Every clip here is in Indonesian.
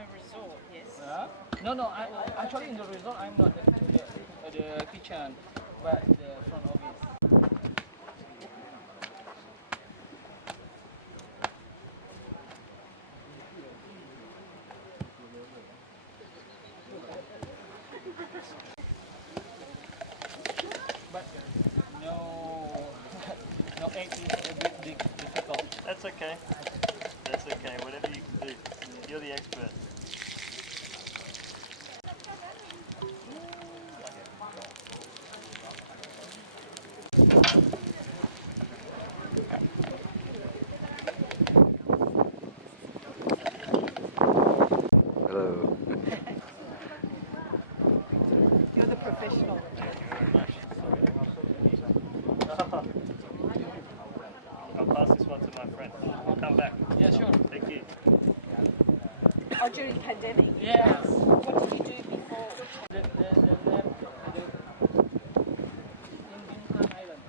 a resort, yes. No, no. Actually, in the resort, I'm not the kitchen, but the front office. But no, no egg is a bit difficult. That's okay. That's okay. Whatever you can do. You're the expert. Hello. You're the professional. I'll pass this one to my friend. I'll come back. Yeah, sure. Thank you. Oh, during pandemic. Yes. What did you do before? In Bintan Island.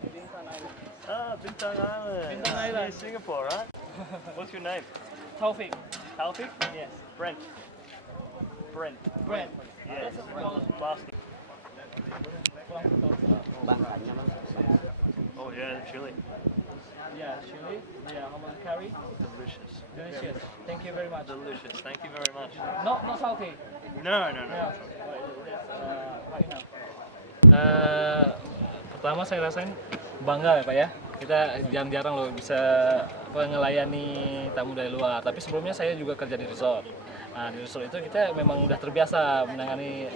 Bintan Island. Ah, Bintang Island. Bintang Island. Near Singapore, right? What's your name? Taufik. Taufik? Yes. Brent. Brent. Brent. Yes. Last name. Oh yeah, chili. Yeah, chili. Yeah, how about curry? Delicious. Delicious. Thank you very much. Delicious. Thank you very much. Not salty. No, no, no. Yeah. Pertama saya rasain bangga ya Pak ya. Kita jarang-jarang loh bisa ngelayani tamu dari luar. Tapi sebelumnya saya juga kerja di resort. Nah, di resort itu kita memang udah terbiasa menangani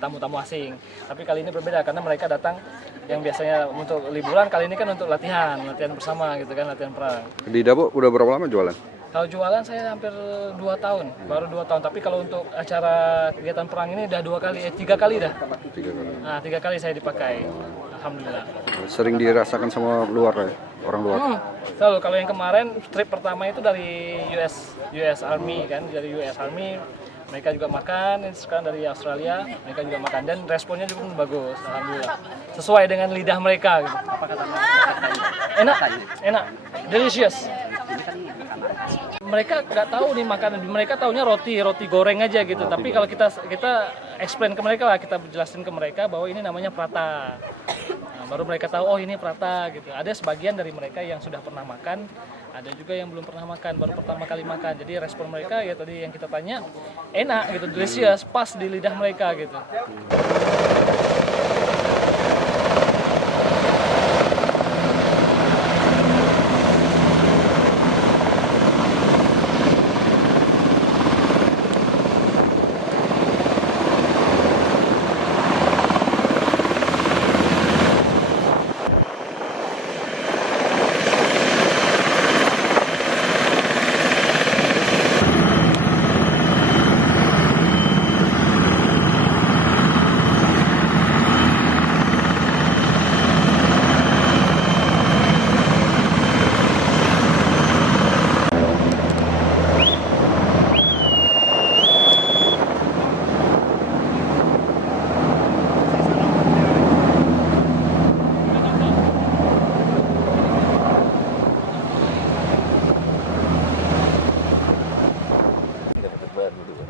tamu-tamu asing. Tapi kali ini berbeda karena mereka datang yang biasanya untuk liburan, kali ini kan untuk latihan bersama gitu kan, latihan perang. Di Dabo udah berapa lama jualan? Kalau jualan saya hampir 2 tahun, baru 2 tahun. Tapi kalau untuk acara kegiatan perang ini udah 3 kali dah. 3 kali. Nah, 3 kali saya dipakai. Alhamdulillah. Sering dirasakan sama luar ya? Orang luar? Selalu. Kalau yang kemarin trip pertama itu dari US Army kan, dari US Army mereka juga makan. Sekarang dari Australia mereka juga makan dan responnya juga bagus. Alhamdulillah. Sesuai dengan lidah mereka. Gitu. Apa kata mereka? Enak, delicious. Mereka nggak tahu nih makanan, mereka taunya roti goreng aja gitu. Tapi kalau kita explain ke mereka lah, kita jelasin ke mereka bahwa ini namanya prata. Nah, baru mereka tahu oh ini prata gitu. Ada sebagian dari mereka yang sudah pernah makan, ada juga yang belum pernah makan, baru pertama kali makan. Jadi respon mereka ya tadi yang kita tanya enak gitu, delicious, pas di lidah mereka gitu.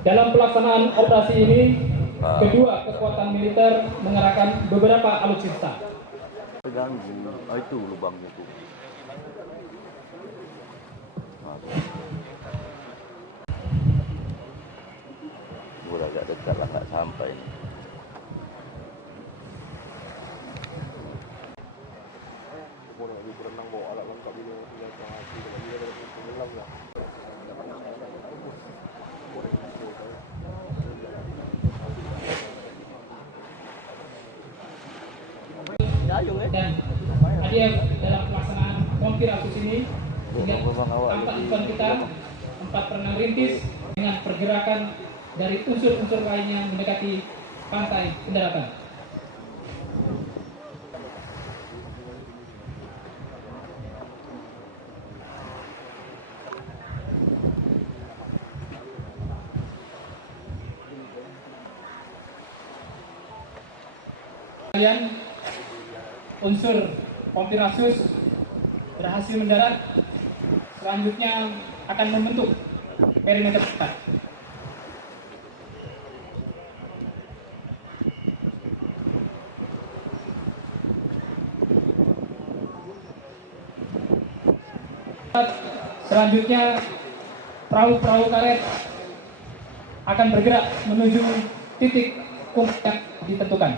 Dalam pelaksanaan operasi ini, kedua kekuatan militer mengerahkan beberapa alutsista. Terganggu. Oh, itu lubangnya tuh. Udah agak dekat lah, nggak sampai. Dan hadiah dalam pelaksanaan konfirmatus ini, ingat tempat event kita 4 perenang rintis dengan pergerakan dari unsur-unsur lainnya mendekati pantai pendaratan. Kalian unsur Pompirasus berhasil mendarat, selanjutnya akan membentuk perimeter kita. Selanjutnya perahu-perahu karet akan bergerak menuju titik kumpul yang ditentukan.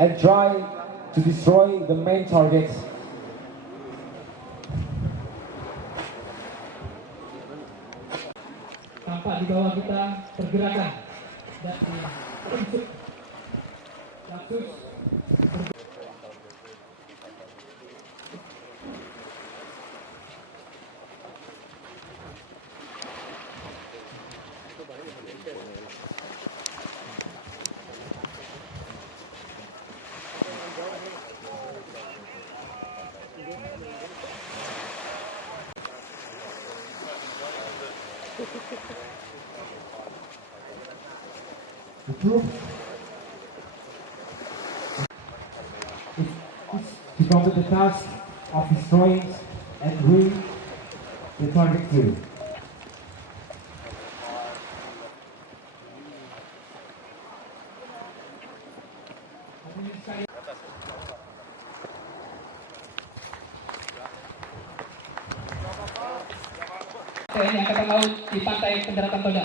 And try to destroy the main targets. Tampak di bawah kita pergerakan dari unsur Lapsus. The group is to complete the task of destroying and ruining the target field. TNI Angkatan Laut di pantai pendaratan Toda.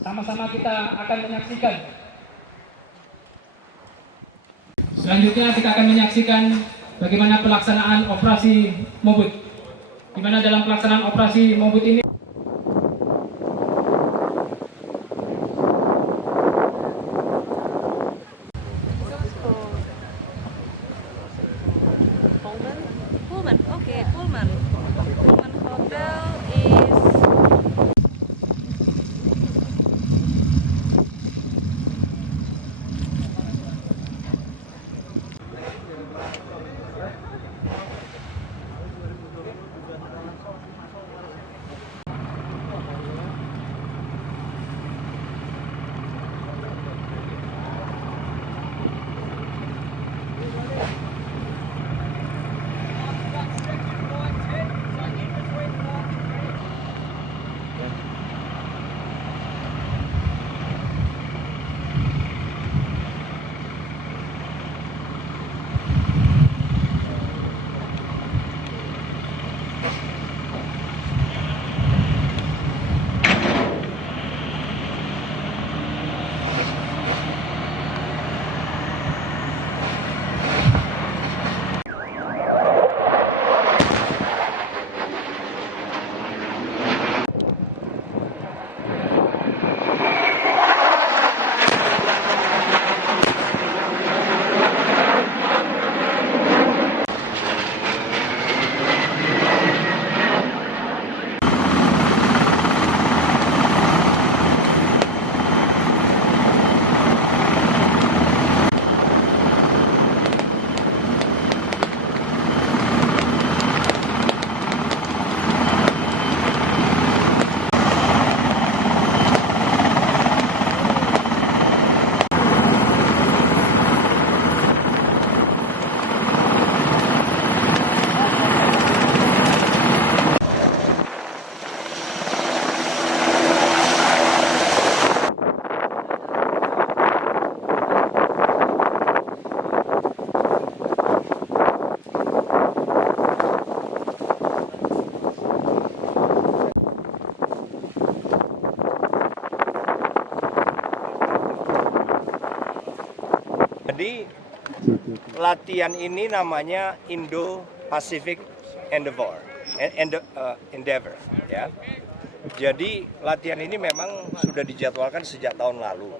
Sama-sama kita akan menyaksikan. Selanjutnya kita akan menyaksikan bagaimana pelaksanaan operasi Mobut. Di mana dalam pelaksanaan operasi Mobut ini Pullman, okay, Pullman. Pullman Hotel is Jadi latihan ini namanya Indo-Pacific Endeavor, ya. Jadi latihan ini memang sudah dijadwalkan sejak tahun lalu.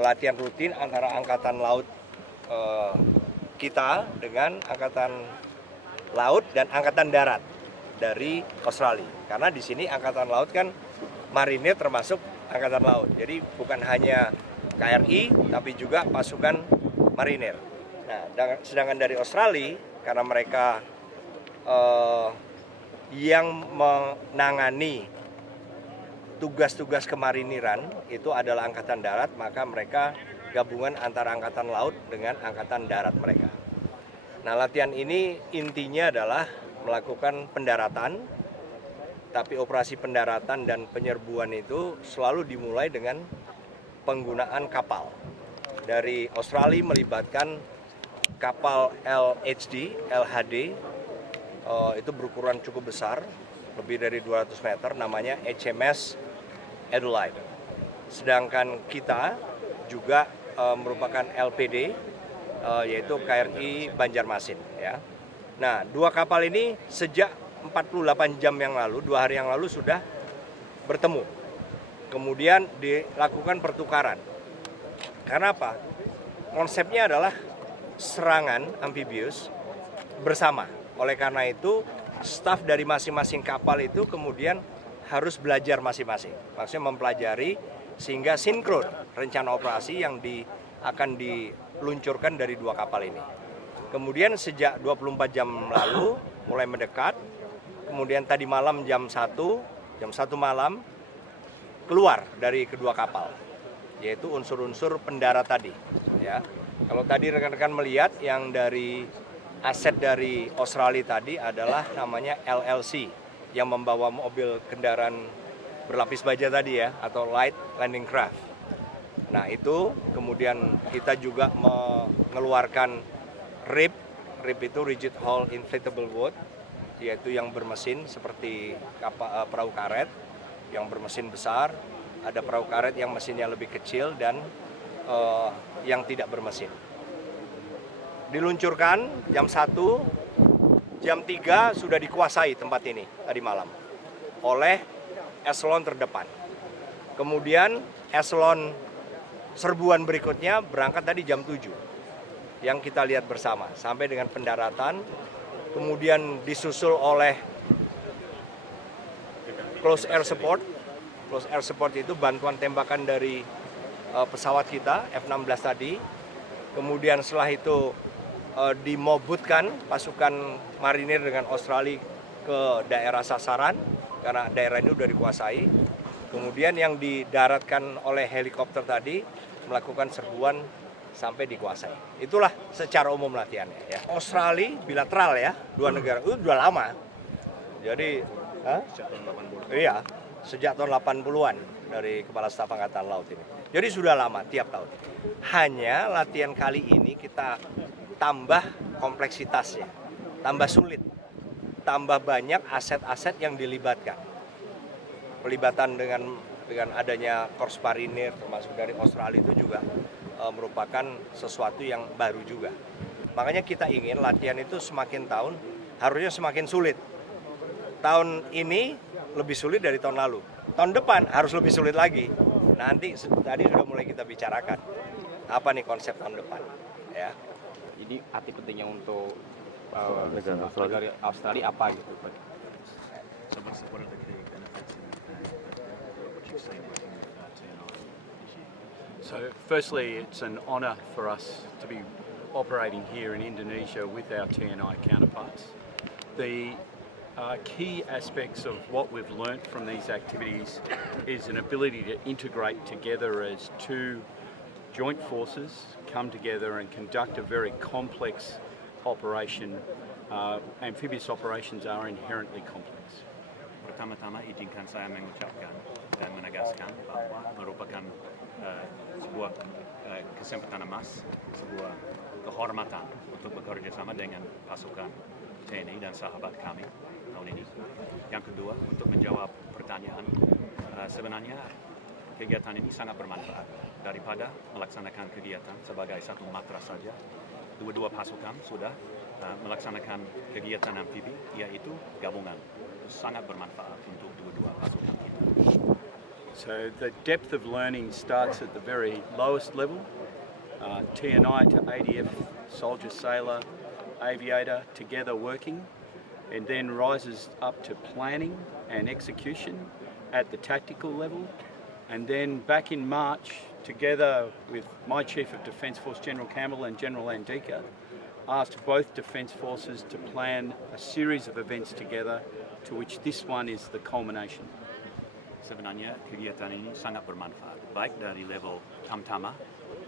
Latihan rutin antara Angkatan Laut kita dengan Angkatan Laut dan Angkatan Darat dari Australia. Karena di sini Angkatan Laut kan marinir termasuk Angkatan Laut. Jadi bukan hanya KRI tapi juga pasukan marinir. Nah, sedangkan dari Australia karena mereka yang menangani tugas-tugas kemariniran itu adalah Angkatan Darat, maka mereka gabungan antara Angkatan Laut dengan Angkatan Darat mereka. Nah, latihan ini intinya adalah melakukan pendaratan, tapi operasi pendaratan dan penyerbuan itu selalu dimulai dengan penggunaan kapal. Dari Australia melibatkan kapal LHD, itu berukuran cukup besar, lebih dari 200 meter, namanya HMS Adelaide. Sedangkan kita juga merupakan LPD, yaitu KRI Banjarmasin. Ya. Nah, dua kapal ini sejak 48 jam yang lalu, 2 hari yang lalu sudah bertemu. Kemudian dilakukan pertukaran. Karena apa? Konsepnya adalah serangan amfibius bersama. Oleh karena itu, staf dari masing-masing kapal itu kemudian harus belajar masing-masing. Maksudnya mempelajari sehingga sinkron rencana operasi yang akan diluncurkan dari dua kapal ini. Kemudian sejak 24 jam lalu mulai mendekat, kemudian tadi malam jam 1 malam keluar dari kedua kapal, yaitu unsur-unsur pendarat tadi. Ya. Kalau tadi rekan-rekan melihat yang dari aset dari Australia tadi adalah namanya LLC yang membawa mobil kendaraan berlapis baja tadi ya, atau Light Landing Craft. Nah itu kemudian kita juga mengeluarkan RIP itu Rigid Hull Inflatable Boat, yaitu yang bermesin seperti perahu karet yang bermesin besar, ada perahu karet yang mesinnya lebih kecil dan yang tidak bermesin. Diluncurkan jam 1, jam 3 sudah dikuasai tempat ini tadi malam oleh eselon terdepan. Kemudian eselon serbuan berikutnya berangkat tadi jam 7 yang kita lihat bersama sampai dengan pendaratan, kemudian disusul oleh close air support. Close air support itu bantuan tembakan dari pesawat kita F-16 tadi. Kemudian setelah itu dimobutkan pasukan marinir dengan Australia ke daerah sasaran karena daerah ini sudah dikuasai. Kemudian yang didaratkan oleh helikopter tadi melakukan serbuan sampai dikuasai. Itulah secara umum latihannya. Ya. Australia bilateral ya, dua negara itu sudah lama. Jadi, iya, sejak tahun 80-an dari Kepala Staf Angkatan Laut ini. Jadi sudah lama tiap tahun. Hanya latihan kali ini kita tambah kompleksitasnya, tambah sulit, tambah banyak aset-aset yang dilibatkan. Pelibatan dengan adanya Korps Marinir termasuk dari Australia itu juga merupakan sesuatu yang baru juga. Makanya kita ingin latihan itu semakin tahun harusnya semakin sulit. Tahun ini lebih sulit dari tahun lalu. Tahun depan harus lebih sulit lagi. Nanti tadi sudah mulai kita bicarakan apa nih konsep tahun depan. Ya. Ini arti pentingnya untuk negara Australia apa gitu? So firstly, it's an honour for us to be operating here in Indonesia with our TNI counterparts. The key aspects of what we've learnt from these activities is an ability to integrate together as two joint forces come together and conduct a very complex operation. Amphibious operations are inherently complex. Pertama-tama izinkan saya mengucapkan dan menegaskan bahwa merupakan sebuah kesempatan emas, sebuah kehormatan untuk bekerja sama dengan pasukan TNI dan sahabat kami tahun ini. Yang kedua, untuk menjawab pertanyaan, sebenarnya kegiatan ini sangat bermanfaat. Daripada melaksanakan kegiatan sebagai satu matra saja, dua-dua pasukan sudah melaksanakan kegiatan amfibi, yaitu gabungan. Sangat bermanfaat untuk dua-dua pasukan kita. So the depth of learning starts at the very lowest level, TNI to ADF, soldier, sailor, aviator, together working, and then rises up to planning and execution at the tactical level. And then back in March, together with my Chief of Defence Force, General Campbell, and General Andika, asked both Defence Forces to plan a series of events together, to which this one is the culmination. Sebenarnya kegiatan ini sangat bermanfaat, baik dari level tamtama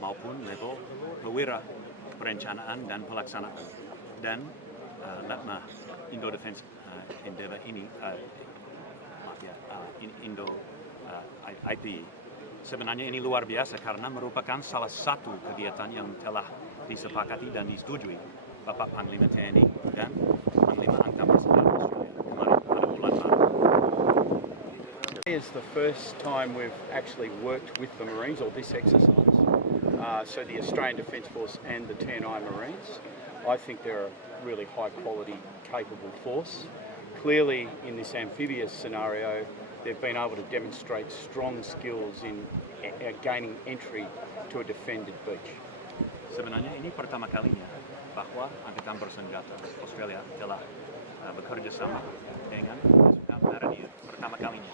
maupun level pewira perencanaan dan pelaksanaan. Dan LATMA Indo Defense Endeavour ini, Indo IP, sebenarnya ini luar biasa karena merupakan salah satu kegiatan yang telah disepakati dan disetujui Bapak Panglima TNI dan Panglima Angkatan Bersenjata Australia kemarin pada bulan Maret. It's the first time we've actually worked with the Marines, or this exercise. So the Australian Defence Force and the TNI Marines. I think they're a really high quality, capable force. Clearly in this amphibious scenario, they've been able to demonstrate strong skills in gaining entry to a defended beach. Sebenarnya ini pertama kalinya bahwa Angkatan Bersenjata Australia telah bekerja sama dengan pasukan Marinir pertama kalinya.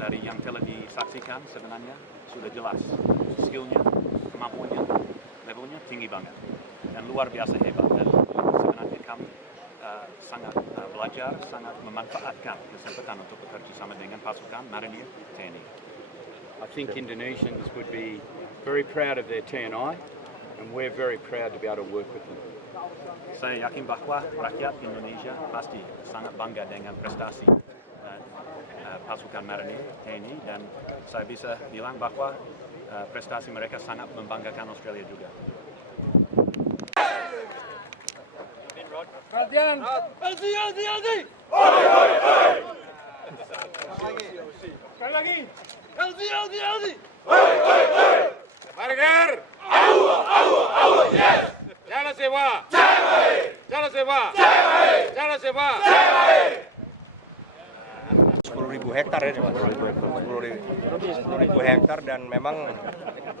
Dari yang telah disaksikan sebenarnya sudah jelas skillnya, kemampuannya, levelnya tinggi banget dan luar biasa hebat, dan sebenarnya kami sangat belajar, sangat memanfaatkan kesempatan untuk bekerja sama dengan pasukan Marinir TNI. I think Indonesians would be very proud of their TNI, and we're very proud to be able to work with them. Saya yakin bahwa rakyat Indonesia pasti sangat bangga dengan prestasi pasukan Marinir TNI, dan saya bisa bilang bahwa prestasi mereka sangat membanggakan Australia juga. Perhatian! LC! Sekali lagi! LC! Marinir! Yes! Jana Sewa! Jana Sewa! Jana Sewa! 10.000 hektar ya, 10.000 hektar, dan memang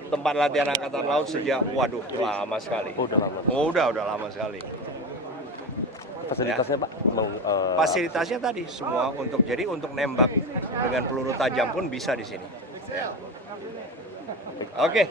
tempat latihan Angkatan Laut sejak lama sekali. Udah lama sekali. Fasilitasnya Pak? Fasilitasnya tadi semua untuk nembak dengan peluru tajam pun bisa di sini. Ya. Oke.